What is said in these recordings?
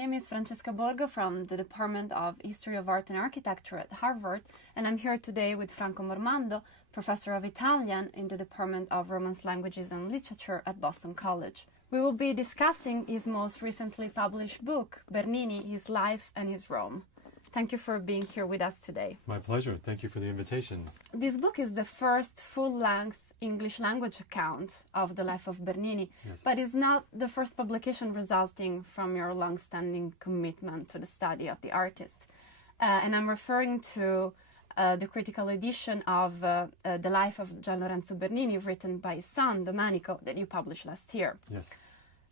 name is Francesca Borgo from the Department of History of Art and Architecture at Harvard, and I'm here today with Franco Mormando, Professor of Italian in the Department of Romance Languages and Literature at Boston College. We will be discussing his most recently published book, Bernini, His Life and His Rome. Thank you for being here with us today. My pleasure. Thank you for the invitation. This book is the first full-length English language account of the life of Bernini, Yes. but it's not the first publication resulting from your long-standing commitment to the study of the artist. And I'm referring to the critical edition of The Life of Gian Lorenzo Bernini, written by his son, Domenico, that you published last year. Yes.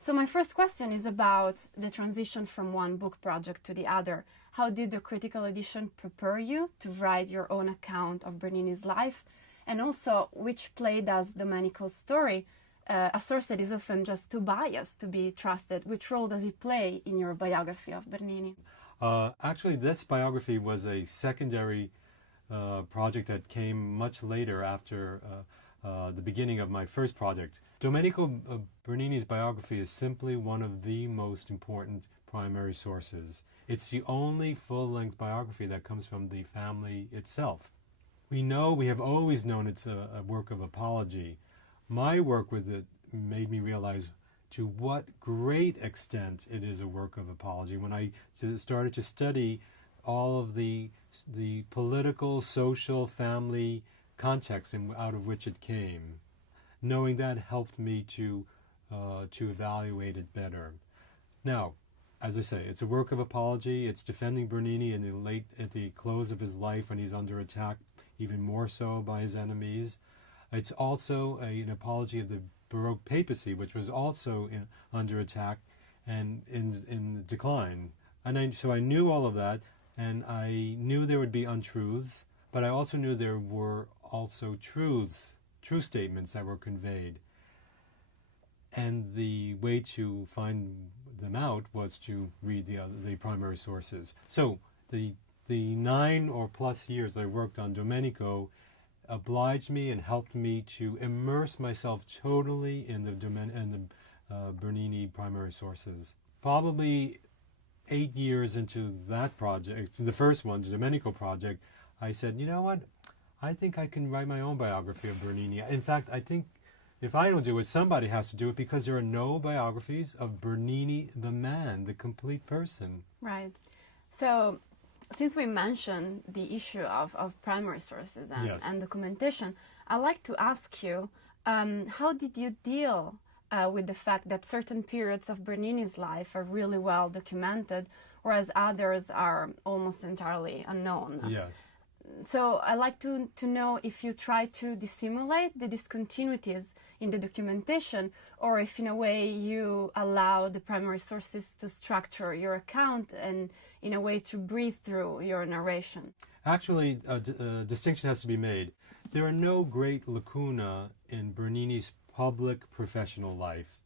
So my first question is about the transition from one book project to the other. How did the critical edition prepare you to write your own account of Bernini's life? And also, which play does Domenico's story, a source that is often just too biased to be trusted, which role does he play in your biography of Bernini? Actually, this biography was a secondary project that came much later after the beginning of my first project. Domenico Bernini's biography is simply one of the most important primary sources. It's the only full-length biography that comes from the family itself. We have always known it's a work of apology. My work with it made me realize to what great extent it is a work of apology. When I started to study all of the political, social, family context out of which it came, knowing that helped me to evaluate it better. Now, as I say, it's a work of apology. It's defending Bernini at the close of his life when he's under attack, even more so by his enemies. It's also an apology of the Baroque papacy, which was also under attack and in decline. So I knew all of that, and I knew there would be untruths, but I also knew there were also truths, true statements that were conveyed. And the way to find them out was to read the primary sources. So the 9 or plus years that I worked on Domenico obliged me and helped me to immerse myself totally in the Bernini primary sources. Probably 8 years into that project, the first one, the Domenico project, I said, you know what? I think I can write my own biography of Bernini. In fact, I think if I don't do it, somebody has to do it, because there are no biographies of Bernini the man, the complete person. Right. So, since we mentioned the issue of primary sources Yes. and documentation, I'd like to ask you, how did you deal with the fact that certain periods of Bernini's life are really well documented, whereas others are almost entirely unknown? Yes. So I'd like to know if you try to dissimulate the discontinuities in the documentation, or if in a way you allow the primary sources to structure your account and in a way to breathe through your narration. Actually, a distinction has to be made. There are no great lacuna in Bernini's public professional life.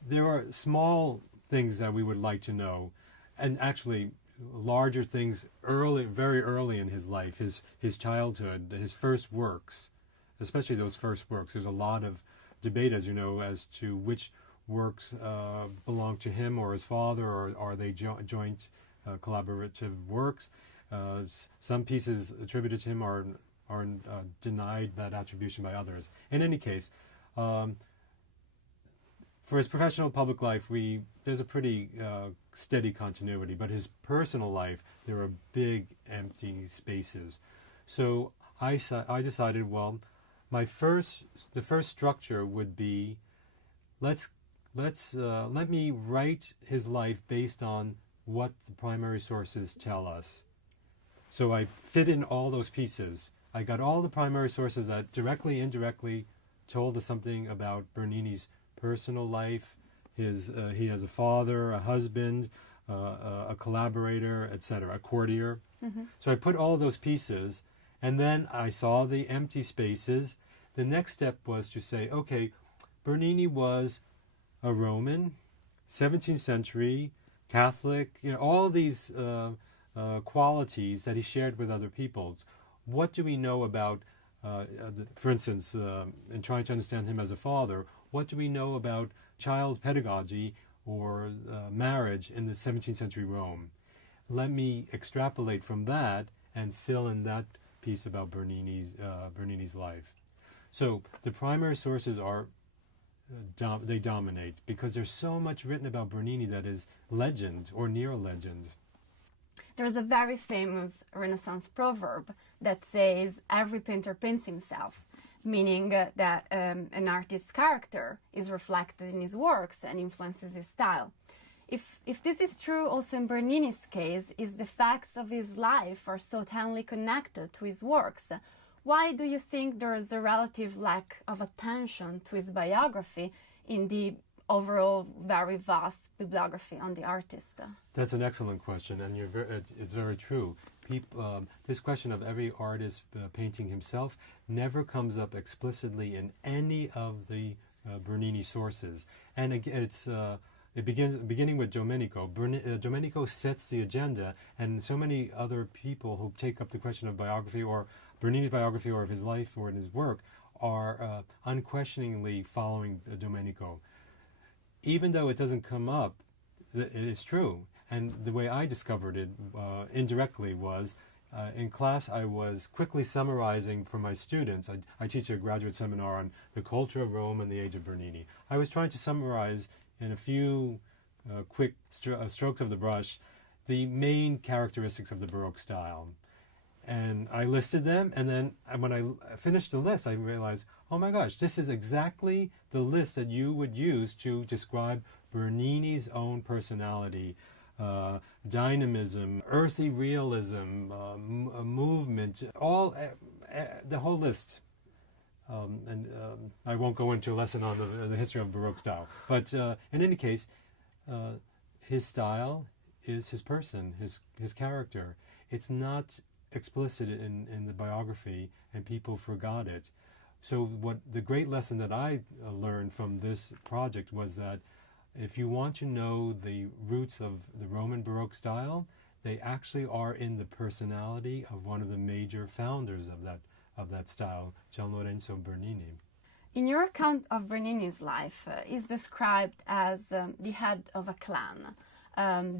There are small things that we would like to know, and actually larger things very early in his life, his childhood, his first works, especially those first works. There's a lot of debate, as you know, as to which works belong to him or his father, or are they joint collaborative works. Some pieces attributed to him are denied that attribution by others. In any case, for his professional public life, there's a pretty steady continuity, but his personal life, there are big empty spaces. So I decided, well, the first structure would be, let me write his life based on what the primary sources tell us. So I fit in all those pieces. I got all the primary sources that directly, indirectly told us something about Bernini's personal life. He has a father, a husband, a collaborator, etc., a courtier. Mm-hmm. So I put all those pieces, and then I saw the empty spaces. The next step was to say, okay, Bernini was a Roman, 17th century, Catholic, all these qualities that he shared with other people. What do we know about, for instance, in trying to understand him as a father, what do we know about child pedagogy or marriage in the 17th century Rome. Let me extrapolate from that and fill in that piece about Bernini's life. So the primary sources are they dominate because there's so much written about Bernini that is legend or near legend. There's a very famous Renaissance proverb that says every painter paints himself, meaning that an artist's character is reflected in his works and influences his style. If this is true also in Bernini's case, is the facts of his life are so tightly connected to his works, why do you think there is a relative lack of attention to his biography in the overall very vast bibliography on the artist? That's an excellent question, and it's very true. This question of every artist painting himself never comes up explicitly in any of the Bernini sources. And again, beginning with Domenico. Domenico sets the agenda, and so many other people who take up the question of biography or Bernini's biography or of his life or in his work are unquestioningly following Domenico. Even though it doesn't come up, it is true. And the way I discovered it indirectly was in class I was quickly summarizing for my students. I teach a graduate seminar on the culture of Rome and the age of Bernini. I was trying to summarize in a few quick strokes of the brush the main characteristics of the Baroque style. And I listed them, and then when I finished the list, I realized, oh my gosh, this is exactly the list that you would use to describe Bernini's own personality, dynamism, earthy realism, movement, the whole list. I won't go into a lesson on the history of Baroque style. But in any case, his style is his person, his character. It's not explicit in the biography, and people forgot it. So the great lesson that I learned from this project was that if you want to know the roots of the Roman Baroque style, they actually are in the personality of one of the major founders of that style, Gian Lorenzo Bernini. In your account of Bernini's life, he's described as the head of a clan,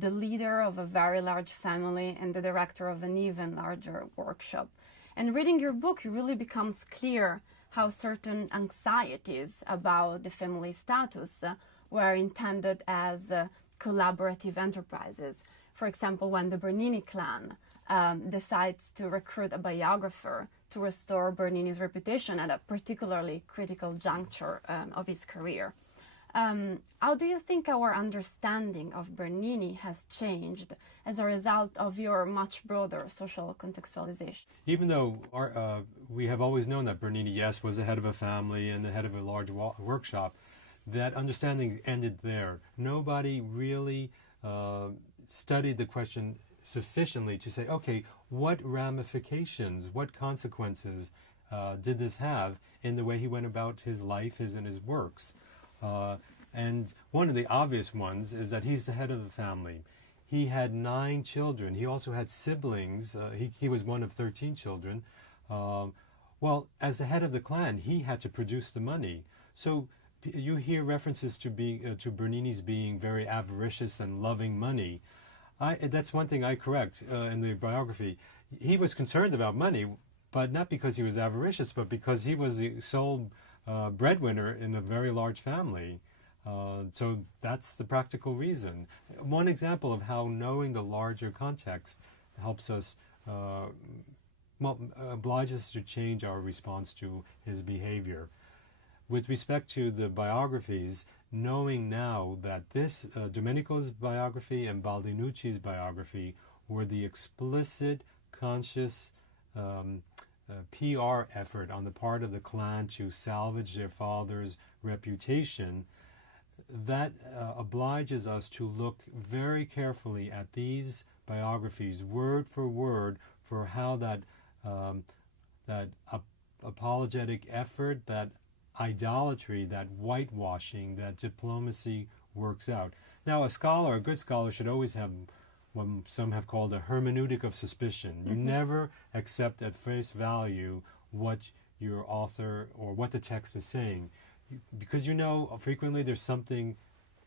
the leader of a very large family, and the director of an even larger workshop. And reading your book, it really becomes clear how certain anxieties about the family status were intended as collaborative enterprises. For example, when the Bernini clan decides to recruit a biographer to restore Bernini's reputation at a particularly critical juncture of his career. How do you think our understanding of Bernini has changed as a result of your much broader social contextualization? Even though we have always known that Bernini, yes, was the head of a family and the head of a large workshop, that understanding ended there. Nobody really studied the question sufficiently to say, okay, what ramifications, what consequences did this have in the way he went about his life and his works? And one of the obvious ones is that he's the head of the family. He had 9 children. He also had siblings. He was one of 13 children. Well, as the head of the clan, he had to produce the money. So you hear references to Bernini's being very avaricious and loving money. That's one thing I correct in the biography. He was concerned about money, but not because he was avaricious, but because he was the sole breadwinner in a very large family. So that's the practical reason. One example of how knowing the larger context helps us, obliges us to change our response to his behavior. With respect to the biographies, knowing now that this Domenico's biography and Baldinucci's biography were the explicit, conscious PR effort on the part of the clan to salvage their father's reputation, that obliges us to look very carefully at these biographies, word for word, for how that apologetic effort, that idolatry, that whitewashing, that diplomacy works out. Now, a good scholar, should always have what some have called a hermeneutic of suspicion. You never accept at face value what your author or what the text is saying, because frequently there's something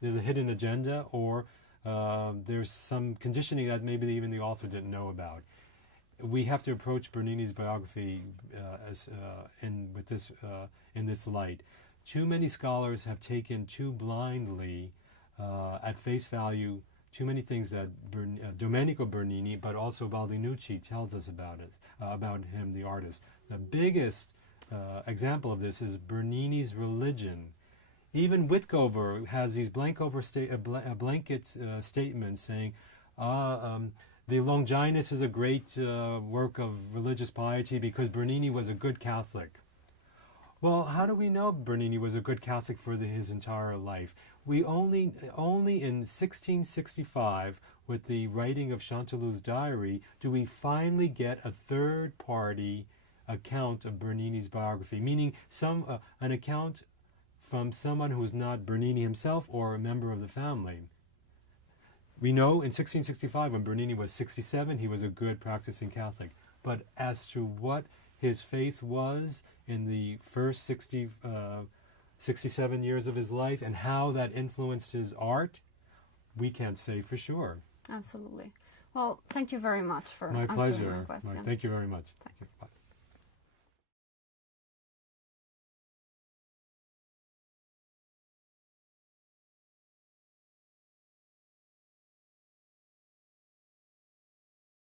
there's a hidden agenda, or there's some conditioning that maybe even the author didn't know about. We have to approach Bernini's biography in this light. Too many scholars have taken too blindly, at face value, too many things that Domenico Bernini, but also Baldinucci tells us about him, the artist. The biggest example of this is Bernini's religion. Even Whitcover has these blanket statements saying, the Longinus is a great work of religious piety because Bernini was a good Catholic. Well, how do we know Bernini was a good Catholic for his entire life? We only in 1665, with the writing of Chantelou's diary, do we finally get a third-party account of Bernini's biography, meaning an account from someone who's not Bernini himself or a member of the family. We know in 1665, when Bernini was 67, he was a good practicing Catholic. But as to what his faith was in the first 67 years of his life and how that influenced his art, we can't say for sure. Absolutely. Well, thank you very much for my answering pleasure. my question. Thank you very much. Thanks.